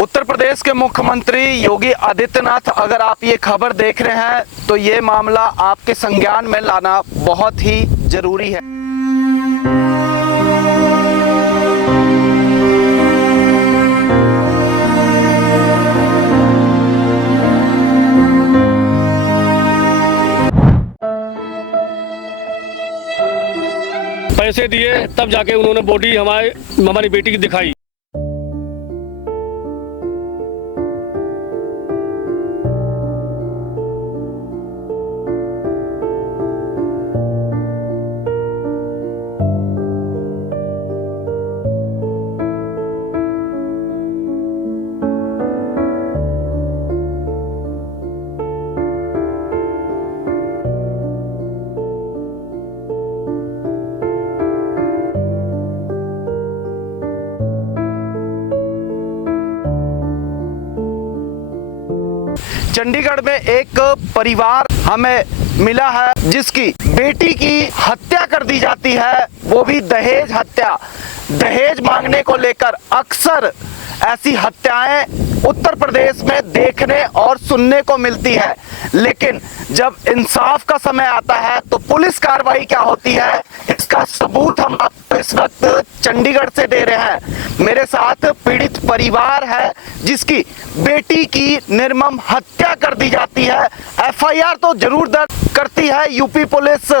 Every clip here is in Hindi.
उत्तर प्रदेश के मुख्यमंत्री योगी आदित्यनाथ, अगर आप ये खबर देख रहे हैं तो ये मामला आपके संज्ञान में लाना बहुत ही जरूरी है। पैसे दिए तब जाके उन्होंने बॉडी हमारी बेटी की दिखाई। चंडीगढ़ में एक परिवार हमें मिला है जिसकी बेटी की हत्या कर दी जाती है, वो भी दहेज हत्या। दहेज मांगने को लेकर अक्सर ऐसी हत्याएं उत्तर प्रदेश में देखने और सुनने को मिलती है, लेकिन जब इंसाफ का समय आता है तो पुलिस कार्रवाई क्या होती है, इसका सबूत हम आपको इस वक्त चंडीगढ़ से दे रहे हैं। मेरे साथ पीड़ित परिवार है जिसकी बेटी की निर्मम हत्या कर दी जाती है। एफआईआर तो जरूर दर्ज करती है यूपी पुलिस,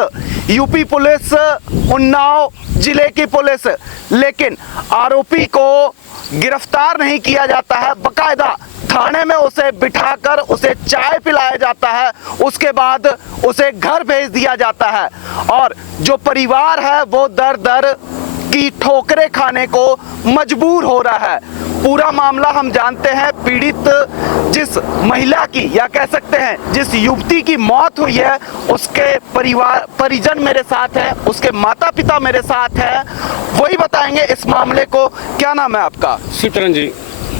उन्नाव जिले की पुलिस, लेकिन आरोपी को गिरफ्तार नहीं किया जाता है। बकायदा थाने में उसे बिठाकर उसे चाय पिलाया जाता है, उसके बाद उसे घर भेज दिया जाता है और जो परिवार है वो दर दर की ठोकरें खाने को मजबूर हो रहा है। पूरा मामला हम जानते हैं। पीड़ित जिस महिला की या कह सकते हैं जिस युवती की मौत हुई है, उसके परिजन मेरे साथ हैं, उसके माता पिता मेरे साथ हैं, वही बताएंगे इस मामले को। क्या नाम है आपका? शिवचरण जी।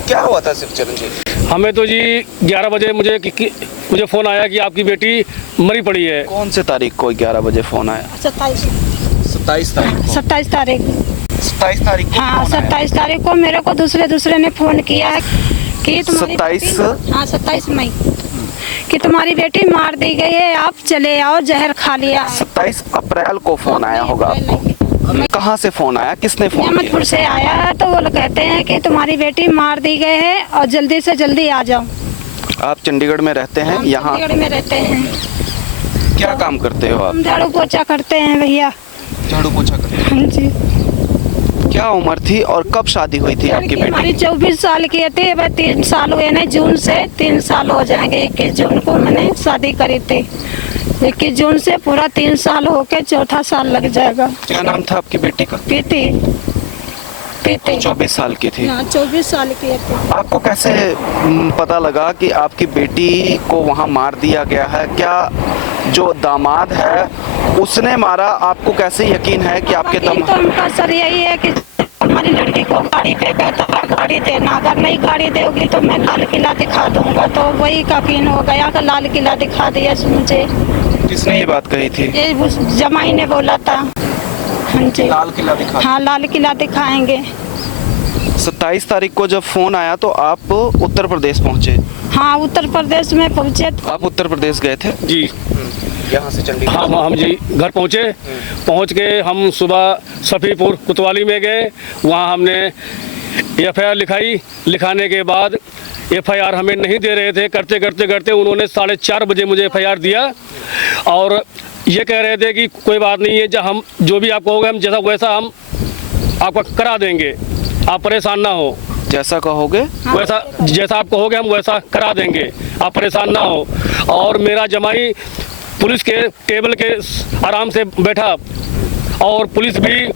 क्या हुआ था शिवचरण जी? हमें तो जी 11 बजे मुझे फोन आया कि आपकी बेटी मरी पड़ी है। कौन से तारीख को 11 बजे फोन आया? 27 तारीख को। हाँ, 27 तारीख को मेरे को दूसरे ने फोन किया कि 27 मई कि तुम्हारी बेटी मार दी गई है, आप चले आओ, जहर खा लिया। 27 अप्रैल को फोन आया होगा आपको। कहाँ से फोन आया, किसने फोन किया? अहमदपुर से आया है, तो वो कहते हैं कि तुम्हारी बेटी मार दी गई है और जल्दी से जल्दी आ जाओ। आप चंडीगढ़ में रहते हैं? यहाँ चंडीगढ़ में रहते हैं। क्या काम करते हो आप? हम झाड़ू पोछा करते हैं भैया। झाड़ू पोछा करते हैं। हाँ जी। क्या उम्र थी और कब शादी हुई थी आपकी बेटी? हमारी 24 साल की थी, अब 3 साल हुए ना, जून से 3 साल हो जाएंगे। 21 जून को मैंने शादी करी थी, 21 जून से पूरा 3 साल होके चौथा साल लग जाएगा। क्या नाम था आपकी बेटी का? पीती 24 साल की थी। 24 साल की थी। आपको कैसे पता लगा कि आपकी बेटी को वहाँ मार दिया गया है? क्या जो दामाद है उसने मारा? आपको कैसे यकीन है कि आपके तो उनका सर यही है कि हमारी लड़की को गाड़ी पे गाड़ी देना, अगर नहीं गाड़ी दोगी तो मैं लाल किला दिखा दूंगा। तो वही यकीन हो गया कि लाल किला दिखा दिया मुझे। किसने ये बात कही थी? ये जमाई ने बोला था। हाँ जी, लाल किला दिखा। हाँ, लाल किला दिखाएंगे। 27 तारीख को जब फोन आया तो आप उत्तर प्रदेश पहुँचे? हाँ, उत्तर प्रदेश में पहुँचे। आप उत्तर प्रदेश गए थे? जी, यहाँ से चंडीगढ़? हाँ, हम जी घर पहुँचे। पहुँच के हम सुबह सफीपुर कोतवाली में गए, वहाँ हमने एफआईआर लिखाई। लिखाने के बाद एफआईआर हमें नहीं दे रहे थे, करते उन्होंने 4:30 बजे मुझे एफआईआर दिया और ये कह रहे थे कि कोई बात नहीं है, जब हम जो भी आप कहोगे हम जैसा वैसा हम आपका करा देंगे, आप परेशान ना हो। जैसा कहोगे वैसा, जैसा आप कहोगे हम वैसा करा देंगे, आप परेशान ना हो। और मेरा जमाई पुलिस के टेबल के आराम से बैठा और पुलिस भी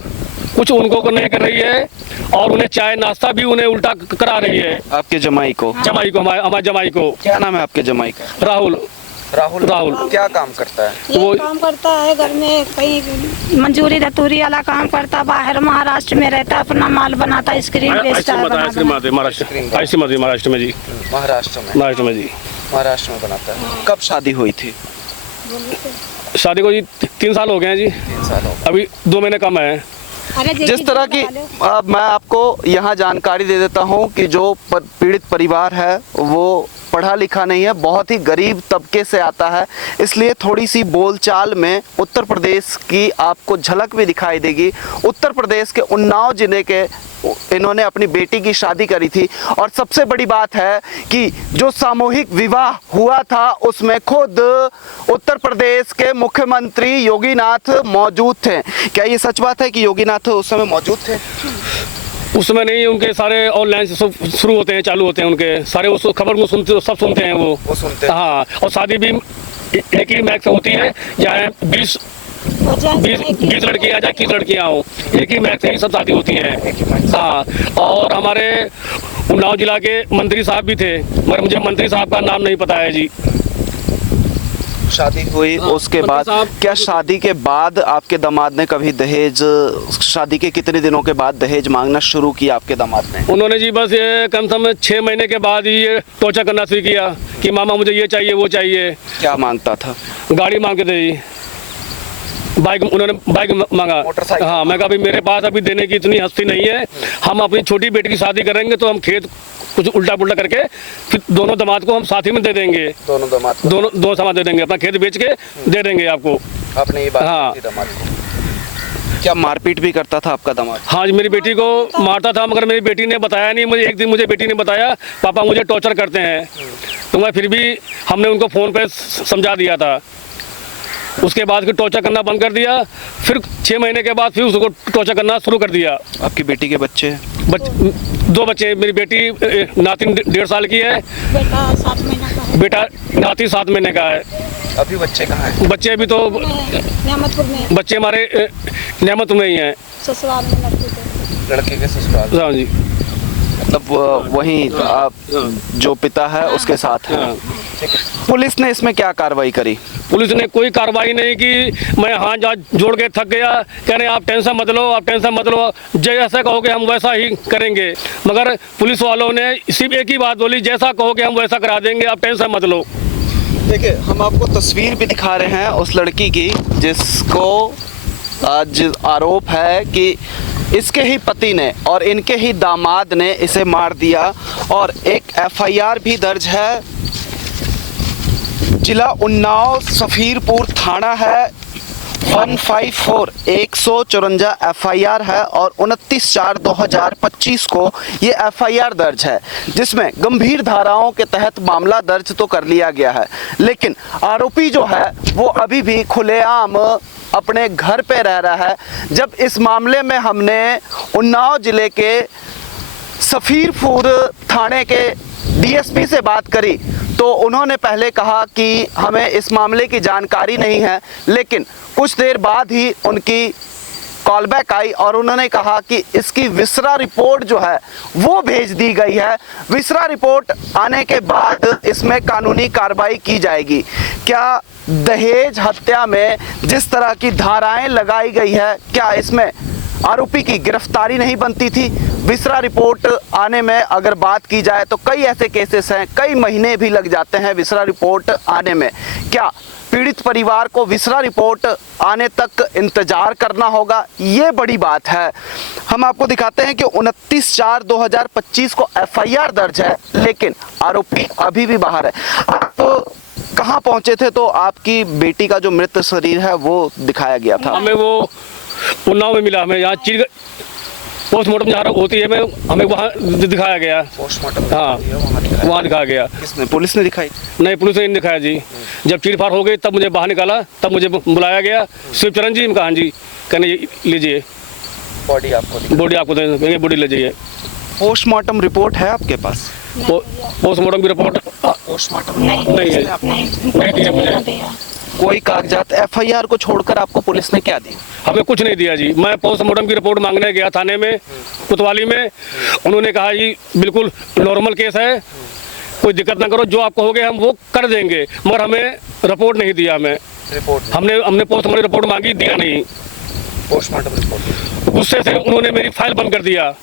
कुछ उनको को नहीं कर रही है और उन्हें चाय नाश्ता भी उन्हें उल्टा करा रही है। आपके जमाई को? हमारे जमाई को। क्या नाम है आपके जमाई का? राहुल। क्या काम करता है? ये काम करता है घर में, कहीं मंजूरी धतूरी वाला काम करता, बाहर महाराष्ट्र में रहता, अपना माल बनाता, आइसक्रीम बेचता है। महाराष्ट्र में जी। महाराष्ट्र में जी। महाराष्ट्र में बनाता है। कब शादी हुई थी? शादी को जी 3 साल हो गए हैं जी। 3 साल हो गए। अभी 2 महीने कम है। अरे देखिए, जिस तरह की मैं आपको यहाँ जानकारी दे देता हूँ कि जो पीड़ित परिवार है वो पढ़ा लिखा नहीं है, बहुत ही गरीब तबके से आता है, इसलिए थोड़ी सी बोलचाल में उत्तर प्रदेश की आपको झलक भी दिखाई देगी। उत्तर प्रदेश के उन्नाव जिले के इन्होंने अपनी बेटी की शादी करी थी और सबसे बड़ी बात है कि जो सामूहिक विवाह हुआ था उसमें खुद उत्तर प्रदेश के मुख्यमंत्री योगीनाथ मौजूद थे। क्या ये सच बात है कि योगीनाथ उस समय मौजूद थे? उस समय नहीं, उनके सारे ऑनलाइन से सब शुरू होते हैं, चालू होते हैं उनके सारे, उस खबर को सुनते, सब सुनते हैं वो सुनते हैं। हाँ, और शादी भी एक ही मैच होती है, चाहे 20 लड़कियाँ, चाहे 30 लड़कियाँ हो, एक ही मैच से ही सब शादी होती है। हाँ, और हमारे उन्नाव जिला के मंत्री साहब भी थे, मगर मुझे मंत्री साहब का नाम नहीं पता है जी। शादी हुई उसके बाद, क्या शादी के बाद आपके दामाद ने कभी दहेज, शादी के कितने दिनों के बाद दहेज मांगना शुरू किया आपके दामाद ने? उन्होंने जी बस ये कम से कम 6 महीने के बाद ही ये टॉर्चर करना शुरू किया कि मामा मुझे ये चाहिए वो चाहिए। क्या मांगता था? गाड़ी मांगे थे जी, बाइक, उन्होंने बाइक मांगा। मोटरसाइकिल? हाँ, मैं कहा अभी मेरे पास अभी देने की इतनी हस्ती नहीं है, हम अपनी छोटी बेटी की शादी करेंगे तो हम खेत कुछ उल्टा पुल्टा करके फिर दोनों दामाद को हम साथ ही में दे देंगे, दोनों दामाद को? दोनों समाज दे देंगे, अपना खेत बेच के दे देंगे आपको। आपने ये बात हाँ। की दामाद को? क्या मारपीट भी करता था आपका दामाद? हाँ जी, मेरी बेटी को मारता था, मगर मेरी बेटी ने बताया नहीं मुझे। एक दिन मुझे बेटी ने बताया पापा मुझे टॉर्चर करते हैं, तो मैं फिर भी हमने उनको फ़ोन पे समझा दिया था। उसके बाद फिर टॉर्चर करना बंद कर दिया, फिर 6 महीने के बाद फिर उसको टॉर्चर करना शुरू कर दिया। आपकी बेटी के बच्चे? 2 बच्चे, मेरी बेटी नातिन 1.5 साल की है, बेटा 7 महीना का है। बेटा नाती 7 महीने का है। अभी बच्चे कहाँ हैं? बच्चे अभी तो नियामतपुर में, बच्चे हमारे नियामत में ही हैं। ससुराल में लगते थे। लड़के के ससुराल? हाँ जी, मतलब वहीं आप जो पिता है उसके साथ हैं। हाँ। पुलिस ने इसमें क्या कार्रवाई करी? पुलिस ने कोई कार्रवाई नहीं की। मैं हाथ जोड़ के थक गया, कह रहे आप टेंशन मत लो, आप टेंशन मत लो, जैसा कहोगे हम वैसा ही करेंगे। मगर पुलिस वालों ने सिर्फ एक ही बात बोली, जैसा कहोगे हम वैसा करा देंगे, आप टेंशन मत लो। देखिए, हम आपको तस्वीर भी दिखा रहे हैं उस लड़की की जिसको आज आरोप है कि इसके ही पति ने और इनके ही दामाद ने इसे मार दिया, और एक एफआईआर भी दर्ज है। जिला उन्नाव सफीरपुर थाना है, 154 154 एफआईआर है और 29/4/2025 को ये एफआईआर दर्ज है, जिसमें गंभीर धाराओं के तहत मामला दर्ज तो कर लिया गया है, लेकिन आरोपी जो है वो अभी भी खुलेआम अपने घर पे रह रहा है। जब इस मामले में हमने उन्नाव जिले के सफीरपुर थाने के डीएसपी से बात करी तो उन्होंने पहले कहा कि हमें इस मामले की जानकारी नहीं है, लेकिन कुछ देर बाद ही उनकी कॉल बैक आई और उन्होंने कहा कि इसकी विसरा रिपोर्ट जो है वो भेज दी गई है। विसरा रिपोर्ट आने के बाद इसमें कानूनी कार्रवाई की जाएगी। क्या दहेज हत्या में जिस तरह की धाराएं लगाई गई है, क्या इसमें आरोपी की गिरफ्तारी नहीं बनती थी? विसरा रिपोर्ट आने में अगर बात की जाए तो कई ऐसे केसेस हैं, कई महीने भी लग जाते हैं विसरा रिपोर्ट आने में। क्या पीड़ित परिवार को विसरा रिपोर्ट आने तक इंतजार करना होगा? ये बड़ी बात है। हम आपको दिखाते हैं कि 29/4/2025 को एफआईआर दर्ज है, लेकिन आरोपी अभी भी बाहर है। आप कहाँ पहुंचे थे तो आपकी बेटी का जो मृत शरीर है वो दिखाया गया था? हमें वो उन्नाव में मिला, हमें यहाँ पोस्टमार्टम जहाँ होती है हमें वहाँ दिखाया गया। पोस्टमार्टम? हाँ, वहाँ दिखाया गया। किसने? पुलिस ने दिखाई? नहीं, पुलिस ने नहीं दिखाया जी। जब चीर-फाड़ हो गई तब मुझे बाहर निकाला, तब मुझे बुलाया गया। शिवचरण जी कहा जी, कहने लीजिए बॉडी आपको देंगे, बॉडी ले जाइए। पोस्टमार्टम रिपोर्ट है आपके पास? पोस्टमार्टम की रिपोर्ट पोस्टमार्टम नहीं है। कोई कागजात एफआईआर को छोड़कर आपको पुलिस ने क्या दिया? हमें कुछ नहीं दिया जी। मैं पोस्टमार्टम की रिपोर्ट मांगने गया थाने में कोतवाली में, उन्होंने कहा जी बिल्कुल नॉर्मल केस है, कोई दिक्कत ना करो, जो आप कहोगे हम वो कर देंगे, मगर हमें रिपोर्ट नहीं दिया। हमें रिपोर्ट हमने पोस्टमार्टम रिपोर्ट मांगी, दिया नहीं। पोस्टमार्टम रिपोर्ट गुस्से से उन्होंने मेरी फाइल बंद कर दिया।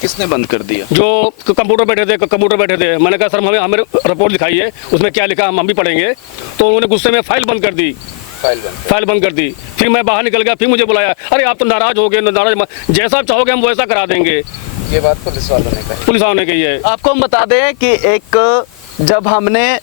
किसने बंद कर दिया? जो कंप्यूटर बैठे थे। मैंने कहा सर हमें रिपोर्ट दिखाइए, उसमें क्या लिखा हम भी पढ़ेंगे। तो उन्होंने गुस्से में फाइल बंद कर दी। फाइल बंद कर दी। फिर मैं बाहर निकल गया, फिर मुझे बुलाया, अरे आप तो नाराज हो गए, नाराज जैसा आप चाहोगे हम वैसा करा देंगे। ये बात पुलिस वालों ने कही। पुलिस वालों ने कही है। आपको हम बता दें कि एक जब हमने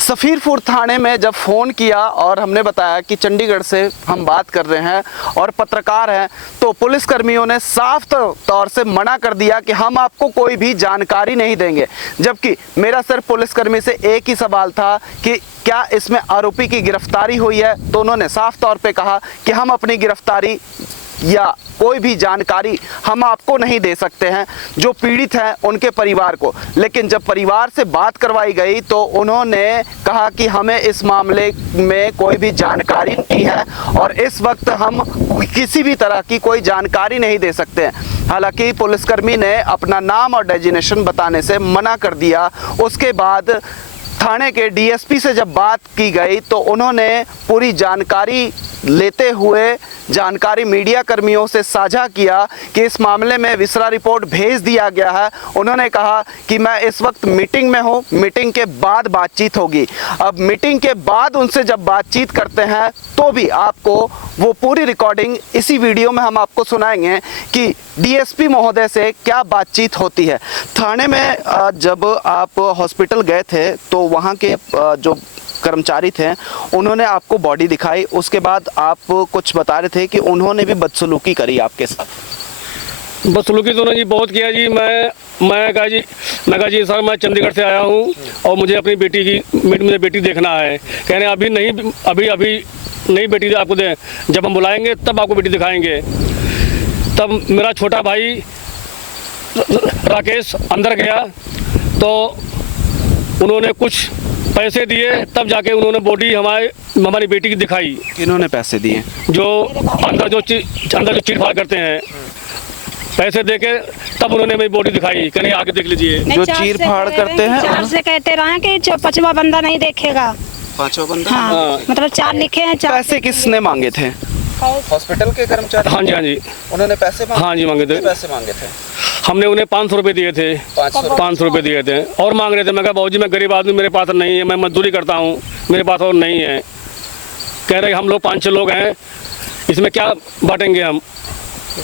सफीरपुर थाने में जब फ़ोन किया और हमने बताया कि चंडीगढ़ से हम बात कर रहे हैं और पत्रकार हैं, तो पुलिस कर्मियों ने साफ तौर से मना कर दिया कि हम आपको कोई भी जानकारी नहीं देंगे। जबकि मेरा सिर्फ पुलिसकर्मी से एक ही सवाल था कि क्या इसमें आरोपी की गिरफ्तारी हुई है, तो उन्होंने साफ तौर पे कहा कि हम अपनी गिरफ्तारी या कोई भी जानकारी हम आपको नहीं दे सकते हैं, जो पीड़ित हैं उनके परिवार को। लेकिन जब परिवार से बात करवाई गई तो उन्होंने कहा कि हमें इस मामले में कोई भी जानकारी नहीं है और इस वक्त हम किसी भी तरह की कोई जानकारी नहीं दे सकते हैं। हालांकि पुलिसकर्मी ने अपना नाम और डेजिग्नेशन बताने से मना कर दिया। उसके बाद थाने के डीएसपी से जब बात की गई तो उन्होंने पूरी जानकारी लेते हुए जानकारी मीडिया कर्मियों से साझा किया कि इस मामले में विसरा रिपोर्ट भेज दिया गया है। उन्होंने कहा कि मैं इस वक्त मीटिंग में हूं, मीटिंग के बाद बातचीत होगी। अब मीटिंग के बाद उनसे जब बातचीत करते हैं तो भी आपको वो पूरी रिकॉर्डिंग इसी वीडियो में हम आपको सुनाएंगे कि डीएसपी महोदय से क्या बातचीत होती है। थाने में जब आप हॉस्पिटल गए थे तो वहाँ के जो कर्मचारी थे उन्होंने आपको बॉडी दिखाई, उसके बाद आप कुछ बता रहे थे कि उन्होंने भी बदसलूकी करी आपके साथ। बदसलूकी तो उन्होंने जी बहुत किया जी। मैं कहा जी सर मैं चंडीगढ़ से आया हूँ और मुझे अपनी बेटी की मुझे बेटी देखना है। कहने अभी नहीं बेटी आपको दे, जब हम बुलाएंगे तब आपको बेटी दिखाएंगे। तब मेरा छोटा भाई राकेश अंदर गया तो उन्होंने कुछ पैसे दिए, तब जाके उन्होंने बॉडी हमारी बेटी की दिखाई। किन्होंने पैसे दिए? जो अंदर जो चीर फाड़ करते हैं, पैसे देके तब उन्होंने मेरी बॉडी दिखाई। कहने आके देख लीजिए। जो चीर फाड़ करते हैं चार से कहते रहे कि पांचवा बंदा नहीं देखेगा। पांचवा बंदा? हाँ, मतलब 4 लिखे हैं। 4 पैसे किसने मांगे थे? हॉस्पिटल के कर्मचारी? हाँ जी उन्होंने पैसे मांगे? हाँ जी मांगे थे। पैसे मांगे थे? हमने उन्हें 500 रुपये दिए थे। 500 रुपये दिए थे और मांग रहे थे। मैं कहा बाबूजी मैं गरीब आदमी, मेरे पास नहीं है, मैं मजदूरी करता हूँ, मेरे पास और नहीं है। कह रहे हम लोग 5-6 लोग हैं, इसमें क्या बांटेंगे हम।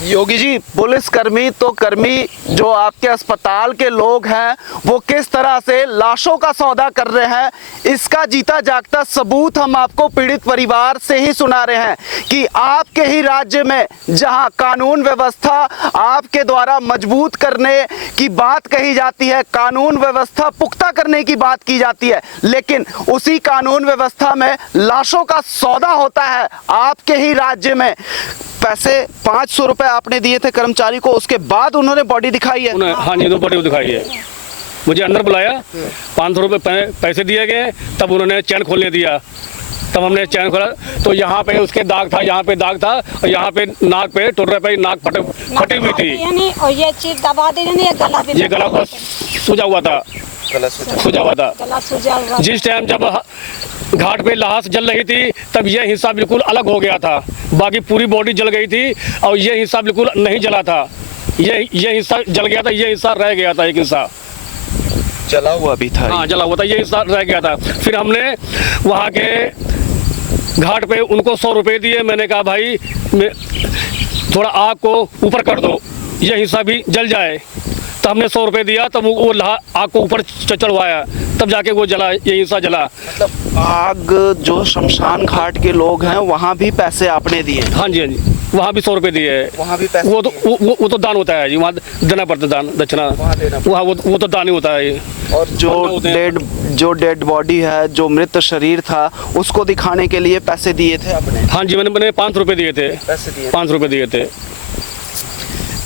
योगी जी, पुलिसकर्मी तो कर्मी जो आपके अस्पताल के लोग हैं वो किस तरह से लाशों का सौदा कर रहे हैं, इसका जीता जागता सबूत हम आपको पीड़ित परिवार से ही सुना रहे हैं कि आपके ही राज्य में जहां कानून व्यवस्था आपके द्वारा मजबूत करने की बात कही जाती है, कानून व्यवस्था पुख्ता करने की बात की जाती है, लेकिन उसी कानून व्यवस्था में लाशों का सौदा होता है आपके ही राज्य में। पैसे 500 रुपए आपने दिए थे कर्मचारी को, उसके बाद उन्होंने बॉडी दिखाई है? हाँ जी, बॉडी दिखाई है। मुझे अंदर बुलाया, 500 रुपये पैसे दिए गए, तब उन्होंने चैन खोलने दिया। तब हमने चैन खोला तो यहाँ पे उसके दाग था, यहाँ पे दाग था और यहाँ पे नाक पे टोटरे पे नाक फटी हुई थी। और ये चीज दबा दी, ये गला को सूजा हुआ था। जिस टाइम जब घाट पे लाश जल रही थी तब यह हिस्सा बिल्कुल अलग हो गया था, बाकी पूरी बॉडी जल गई थी और यह हिस्सा बिल्कुल नहीं जला था। यह हिस्सा जल गया था, यह हिस्सा रह गया था, एक हिस्सा जला हुआ भी था। हाँ जला हुआ था, यह हिस्सा रह गया था। फिर हमने वहाँ के घाट पे उनको 100 रुपये दिए। मैंने कहा भाई थोड़ा आग को ऊपर कर दो, यह हिस्सा भी जल जाए। तो हमने 100 रुपये दिया, तब वो आग को ऊपर चढ़वाया, तब जाके वो जला, ये हिस्सा जला। मतलब आग जो शमशान घाट के लोग हैं वहाँ भी पैसे आपने दिए? हाँ जी, वहाँ भी 100 रुपये दिए। वहाँ भी पैसे? वो तो दान होता है जी, वहाँ देना पड़ता है दान, दक्षिणा वहाँ वो तो दान ही होता है। और जो डेड बॉडी है, जो मृत शरीर था, उसको दिखाने के लिए पैसे दिए थे आपने? हाँ जी, मैंने 500 रुपये दिए थे। 500 रुपये दिए थे।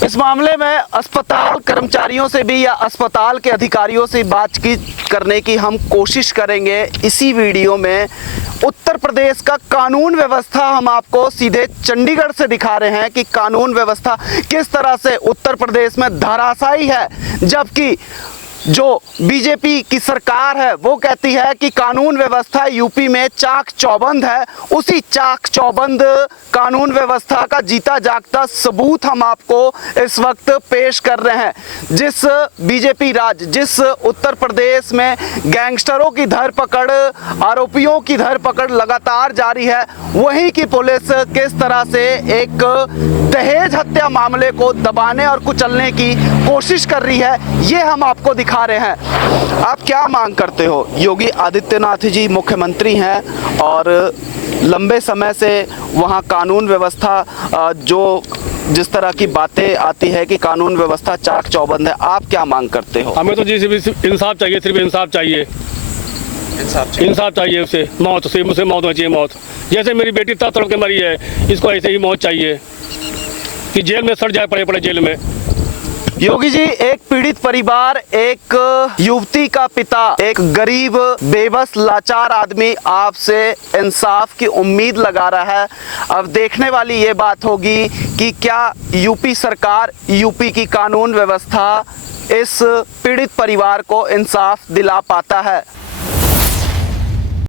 इस मामले में अस्पताल कर्मचारियों से भी या अस्पताल के अधिकारियों से बातचीत करने की हम कोशिश करेंगे इसी वीडियो में। उत्तर प्रदेश का कानून व्यवस्था हम आपको सीधे चंडीगढ़ से दिखा रहे हैं कि कानून व्यवस्था किस तरह से उत्तर प्रदेश में धराशायी है, जबकि जो बीजेपी की सरकार है वो कहती है कि कानून व्यवस्था यूपी में चाक चौबंद है, उसी चाक चौबंद कानून व्यवस्था का जीता जागता सबूत हम आपको इस वक्त पेश कर रहे हैं। जिस बीजेपी राज, जिस उत्तर प्रदेश में गैंगस्टरों की धरपकड़, आरोपियों की धरपकड़ लगातार जारी है, वहीं की पुलिस किस तरह से एक दहेज हत्या मामले को दबाने और कुचलने की कोशिश कर रही है, ये हम आपको दिखा रहे हैं। आप क्या मांग करते हो? योगी आदित्यनाथ जी मुख्यमंत्री हैं और लंबे समय से वहाँ कानून व्यवस्था जिस तरह की बातें आती है कि कानून व्यवस्था चाक चौबंद है, आप क्या मांग करते हो? हमें तो जी सिर्फ इंसाफ चाहिए, सिर्फ इंसाफ चाहिए, इंसाफ चाहिए। उसे मौत, उसे मौत होनी चाहिए, मौत। जैसे मेरी बेटी तड़प के मरी है, इसको ऐसे ही मौत चाहिए कि जेल में सड़ जाए, पड़े जेल में। योगी जी, एक पीड़ित परिवार, एक युवती का पिता, एक गरीब बेबस लाचार आदमी आपसे इंसाफ की उम्मीद लगा रहा है। अब देखने वाली ये बात होगी कि क्या यूपी सरकार, यूपी की कानून व्यवस्था इस पीड़ित परिवार को इंसाफ दिला पाता है।